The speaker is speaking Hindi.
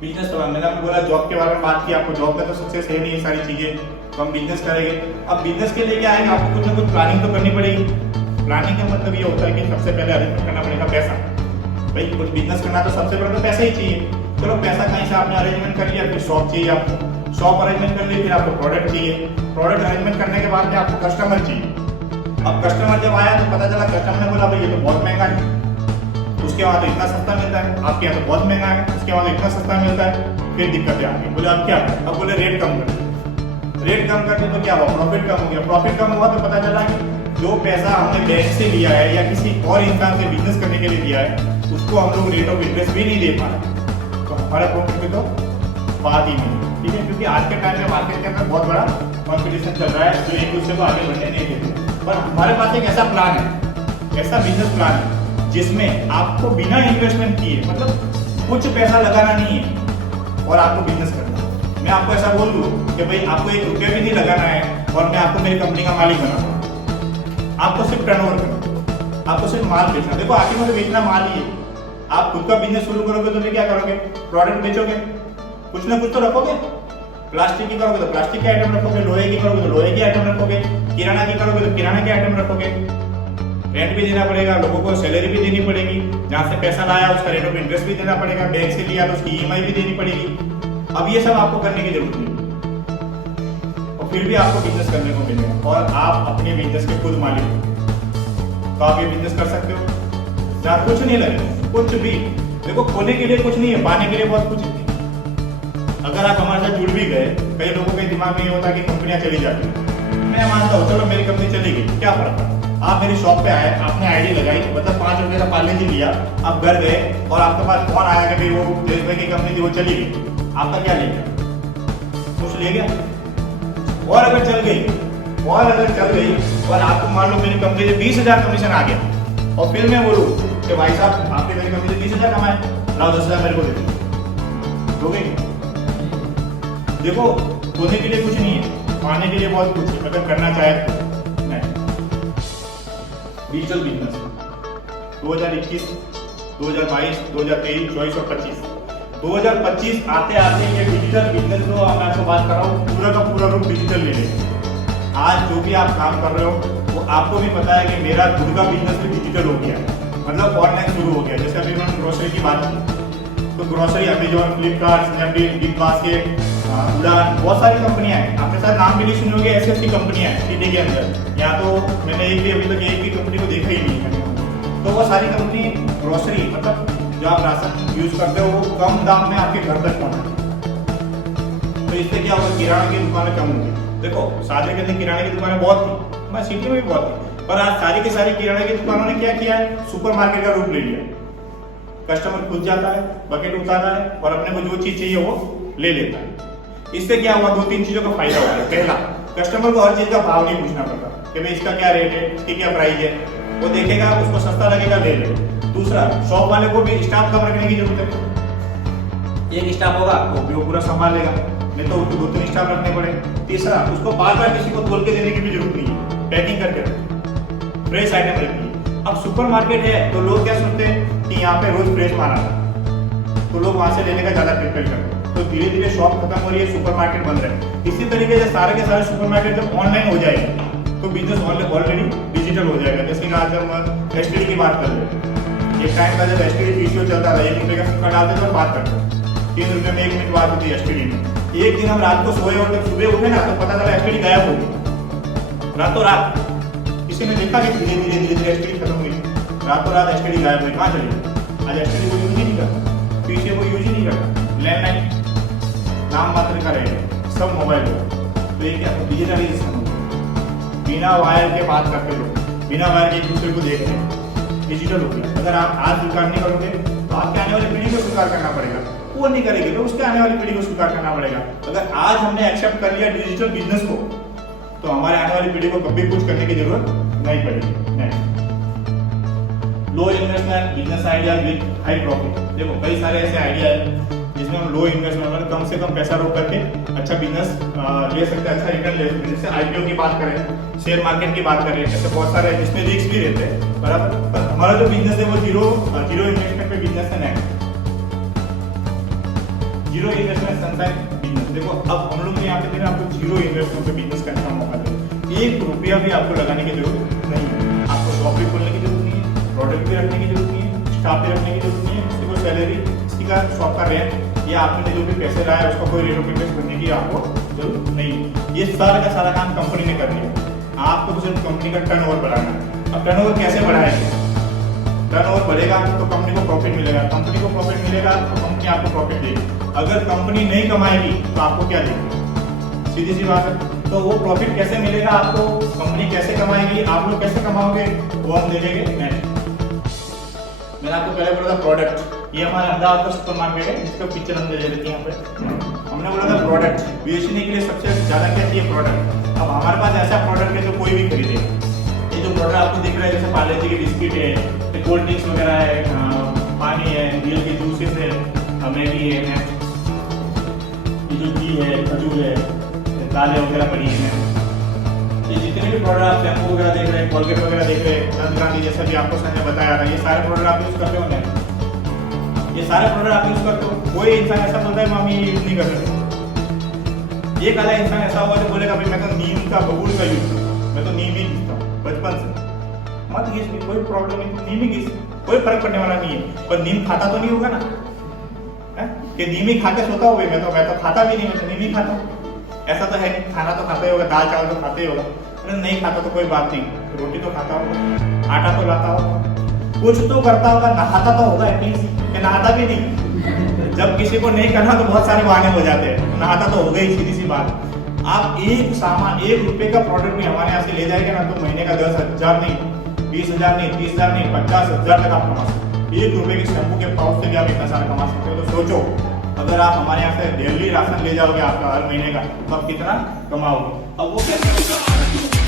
बिजनेस तो मैंने आपको बोला जॉब के बारे में बात की, आपको जॉब में तो सक्सेस है नहीं ये सारी चीजें, तो हम बिजनेस करेंगे। अब बिजनेस के लिए क्या है कि आपको कुछ ना कुछ प्लानिंग तो करनी पड़ेगी। प्लानिंग का मतलब ये होता है कि सबसे पहले अरेंजमेंट करना पड़ेगा पैसा। भाई कुछ बिजनेस करना तो सबसे पहले तो पैसा ही चाहिए। चलो पैसा कहीं से आपने अरेंजमेंट कर लिया, फिर शॉप चाहिए आपको, शॉप अरेंजमेंट कर ली, फिर आपको प्रोडक्ट चाहिए, प्रोडक्ट अरेंजमेंट करने के बाद में आपको कस्टमर चाहिए। अब कस्टमर जब आया तो पता चला कस्टमर ने बोला भाई ये तो बहुत महंगा है, उसके बाद इतना सस्ता मिलता है, आपके यहाँ तो बहुत महंगा है, उसके बाद इतना सस्ता मिलता है, फिर दिक्कतें आ गई। बोले अब क्या करें? अब बोले रेट कम कर, रेट कम करते तो क्या हुआ, प्रॉफिट कम हो गया। प्रॉफिट कम हुआ तो पता चला कि जो पैसा हमने बैंक से लिया है या किसी और इंसान से बिजनेस करने के लिए दिया है उसको हम लोग रेट ऑफ इंटरेस्ट भी नहीं दे पा रहे, तो हमारा प्रॉफिट की तो बात ही नहीं। ठीक है, क्योंकि आज के टाइम में मार्केट के अंदर बहुत बड़ा कॉम्पिटिशन चल रहा है जो एक दूसरे को आगे बढ़ने नहीं देते। पर हमारे पास एक ऐसा प्लान है, ऐसा बिजनेस प्लान है जिसमें आपको बिना इन्वेस्टमेंट किए, मतलब कुछ पैसा लगाना नहीं है और आपको बिजनेस करना है। मैं आपको ऐसा बोल दूं कि भाई आपको 1 रुपया भी नहीं लगाना है और मैं आपको मेरी कंपनी का मालिक बना दूं। आपको सिर्फ टर्नओवर करना, आपको सिर्फ माल बेचना। देखो आखिर में बेचना माल ही है। आप खुद का बिजनेस शुरू करोगे तो फिर क्या करोगे, प्रोडक्ट बेचोगे, कुछ ना कुछ तो रखोगे। प्लास्टिक की करोगे तो प्लास्टिक के आइटम रखोगे, लोहे की करोगे तो लोहे की आइटम रखोगे, किराना की करोगे तो किराना के आइटम रखोगे। रेंट भी देना पड़ेगा, लोगों को सैलरी भी देनी पड़ेगी, जहाँ से पैसा लाया उसका रेट ऑफ इंटरेस्ट भी देना पड़ेगा, बैंक से लिया तो उसकी ईएमआई भी देनी पड़ेगी। अब ये सब आपको करने की जरूरत नहीं और फिर भी आपको बिजनेस करने को मिलेगा और आप अपने बिजनेस के खुद मालिक हो। तो आप ये बिजनेस कर सकते हो जहाँ कुछ नहीं लगे, कुछ भी। देखो खोने के लिए कुछ नहीं है, पाने के लिए बहुत कुछ है। अगर आप हमारे साथ जुड़ भी गए, कई लोगों के दिमाग में ये होता है कि कंपनियां चली जाती है। मैं मानता हूँ चलो मेरी कंपनी चली गई, क्या फर्क पड़ा। आप मेरी शॉप पे आए, आपने आईडी लगाई, मतलब 5 रुपए का पार्ले जी लिया, आप घर गए और आपके पास फोन आया कि वो देश भाई की कंपनी थी वो चली गई, आपका क्या ले गया, कुछ ले गया। और अगर चल गई और आपको मान लो मेरी कंपनी से 20,000 कमीशन आ गया और फिर मैं बोलूँ कि भाई साहब आपने मेरी कंपनी से 20,000 कमाए, लाओ 10,000 मेरे को दे दो, हो गई। देखो होने के लिए कुछ नहीं है, पाने के लिए बहुत कुछ है, अगर करना चाहे तो। डिजिटल बिजनेस 2021, 2022, 2023, 24 और 25, 2025 आते आते ये डिजिटल बिजनेस जो मैं आपको बात कर रहा हूँ पूरा का पूरा रूप डिजिटल ले लेगा। आज जो भी आप काम कर रहे हो वो आपको भी पता है कि मेरा खुद का बिजनेस भी डिजिटल हो गया, मतलब ऑनलाइन शुरू हो गया। जैसे अभी मैंने ग्रोसरी की बात की तो grocery Amazon, Flipkart, Snapdeal, big basket, उड़ान, बहुत सारी कंपनियां हैं। आपके साथ नाम भी नहीं सुने होंगे, ऐसी ऐसी कंपनियां हैं सिटी के अंदर। यहाँ तो मैंने अभी तक एक भी कंपनी को देखा ही नहीं है। तो वो सारी कंपनी ग्रोसरी, मतलब जो आप राशन यूज करते हो वो कम दाम में आपके घर तक पहुंचे। तो इससे क्या होगा, किराना की दुकानें कम होंगी। देखो सादे के अंदर किराने की दुकानें बहुत थी, हमारे सिटी में भी बहुत थी, पर आज सारी की सारी किराने की दुकानों ने क्या किया है, सुपरमार्केट का रूप ले लिया। कस्टमर खुद जाता है, बकेट उठाता है और अपने को जो चीज चाहिए वो ले लेता है। इससे क्या हुआ, 2-3 चीजों का फायदा होता है। पहला, कस्टमर को हर चीज का भाव नहीं पूछना पड़ता कि भाई इसका क्या रेट है, इसकी क्या प्राइस है, वो देखेगा उसको सस्ता लगेगा ले ले। दूसरा, शॉप वाले को भी स्टाफ कम रखने की जरूरत है। एक स्टाफ होगा वो भी वो पूरा संभालेगा, नहीं तो उसको 2-3 स्टाफ रखने पड़े। तीसरा, उसको बार बार किसी को खोल के देने की भी जरूरत नहीं है, पैकिंग करके फ्रेश आइटम रहती है। अब सुपरमार्केट है तो लोग क्या सोचते हैं कि यहाँ पे रोज फ्रेश माल आता है, तो लोग वहां से लेने का ज्यादा प्रेफर करते हैं। तो धीरे धीरे शॉप खत्म हो रही है, सुपरमार्केट बन रहे हैं। इसी तरीके से सारे के सारे सुपरमार्केट जब ऑनलाइन हो जाएंगे तो बिजनेस ऑलरेडी डिजिटल हो जाएगा। जैसे कि आज हम एसटीडी की बात कर रहे हैं, एक टाइम का जब एसटीडी पीसीओ चलता था, 1 रुपये का सिक्का डालते थे और बात करते थे, 3 रुपये में 1 मिनट बात होती है एसटीडी में। एक दिन हम रात को सोए और जब सुबह उठे ना तो पता चला एसटीडी गायब हो गई रातों रात। किसी ने देखा कि धीरे धीरे धीरे धीरे एसटीडी खत्म हुई, रातों रात एसटीडी गायब हुई, कहाँ चली। आज एसटीडी को यूज ही नहीं करता, पीसीओ को यूज ही नहीं करता, लैंडलाइन नाम मात्र का रहेगा, सब मोबाइल हो। तो ये क्या डिजिटलाइजेशन हो, बिना वायर के बात करते लोग, बिना वायर के एक दूसरे को देखते हैं, डिजिटल हो गया। अगर आप आज स्वीकार नहीं करोगे तो आपके आने वाली पीढ़ी को स्वीकार करना पड़ेगा, वो नहीं करेगी तो उसके आने वाली पीढ़ी को स्वीकार करना पड़ेगा। अगर आज हमने एक्सेप्ट कर लिया डिजिटल बिजनेस को तो हमारे आने वाली पीढ़ी को कभी कुछ करने की जरूरत नहीं पड़ेगी। Next, low investment business idea with high profit. देखो कई सारे ऐसे आइडिया है जिसमें हम लो इन्वेस्टमेंट मतलब कम से कम पैसा रोक करके अच्छा बिजनेस ले सकते हैं, अच्छा रिटर्न ले सकते हैं। जैसे आईपीओ की बात करें, शेयर मार्केट की बात करें, ऐसे बहुत सारे जिसमें रिस्क भी रहते हैं, बराबर। पर हमारा जो बिजनेस है वो जीरो इन्वेस्टमेंट पे बिजनेस है। नेक्स्ट, जीरो इन्वेस्टमेंट संस्था बिजनेस। देखो अब हम लोग यहाँ पे आपको जीरो इन्वेस्टमेंट पे बिजनेस करने का मौका दे, 1 रुपया भी आपको लगाने की जरूरत नहीं है। आपको शॉप भी खोलने की जरूरत नहीं है, प्रोडक्ट भी रखने की जरूरत नहीं है, स्टाफ भी रखने की जरूरत नहीं है, किसी को सैलरी, किसी का शॉप का रेंट या आपने जो भी पैसे लाए उसका कोई रेट ऑफ इंटरेस्ट भरने की आपको जरूरत नहीं है। ये सारा का सारा काम कंपनी ने कर दिया। आपको तो सिर्फ कंपनी का टर्नओवर बढ़ाना है। अब टर्नओवर कैसे बढ़ाएंगे? टर्नओवर बढ़ेगा तो कंपनी को प्रॉफिट मिलेगा, कंपनी को प्रॉफिट मिलेगा तो कंपनी आपको प्रॉफिट देगी। अगर कंपनी नहीं कमाएगी तो आपको क्या देगी? सीधी सी बात है। तो वो प्रॉफिट कैसे मिलेगा आपको, कंपनी कैसे कमाएगी, आप लोग कैसे कमाओगे, वो हम देखेंगे नेक्स्ट। मैंने आपको पहले बोला था प्रोडक्ट, ये हमारा अहमदाबाद का सुपर मार्केट है जिसका पिक्चर हम ले लेते हैं यहाँ पे। हमने बोला था प्रोडक्ट बेचने के लिए सबसे ज्यादा क्या चाहिए? प्रोडक्ट। अब हमारे पास ऐसा प्रोडक्ट है जो कोई भी खरीदेगा। ये जो प्रोडक्ट आपको दिख रहा है जैसे पार्ले जी के बिस्किट है, कोल्ड ड्रिंक्स वगैरह है, पानी है, रियल के जूसेस है, मैगी है, ये जो घी है, खजूर है, दालें वगैरह पड़ी हैं, ये जितने भी प्रोडक्ट आप शैम्पू वगैरह देख रहे हैं, कोलगेट वगैरह देख रहे हैं, दंत कांति जैसा भी आपको संजय बताया था, ये सारे प्रोडक्ट आप यूज करते हो ना? ये सारे प्रोडक्ट आप यूज करते हो। कोई इंसान ऐसा बोलता है मामी ये यूज नहीं कर रहे। एक आधा इंसान ऐसा होगा जो बोलेगा भाई मैं तो नीम का बबूल का यूज करता हूँ, मैं तो नीम ही घिसता हूँ बचपन से। मत घिस भी, कोई प्रॉब्लम नहीं, नीम ही घिस, कोई फर्क पड़ने वाला नहीं है। पर नीम खाता तो नहीं होगा ना कि नीम ही खा के सोता हो? मैं तो खाता भी नहीं, मैं तो नीम ही खाता हूँ। ऐसा तो है नहीं, खाना तो खाता ही होगा, दाल चावल तो खाते ही होगा। अरे नहीं खाता तो कोई बात नहीं, रोटी तो खाता होगा, आटा तो लाता होगा, कुछ तो करता होगा, नहाता तो होगा एटलीस्ट, कि नहाता भी नहीं। जब किसी को नहीं करना तो बहुत सारे बहाने हो जाते हैं, नहाता तो हो गई, सीधी सी बात। आप एक सामान 1 रुपए का प्रोडक्ट भी हमारे यहाँ से ले जाएंगे ना तो महीने का 10,000 नहीं, 20,000 नहीं, 30,000 नहीं, 50,000 तक आप कमा सकते हो। 1 रुपए के शैम्पू के पाउच से भी आप इतना सारा कमा सकते हो। तो सोचो अगर आप हमारे यहाँ से डेली राशन ले जाओगे आपका हर महीने का, तो आप कितना कमाओगे? अब वो कैसे होगा?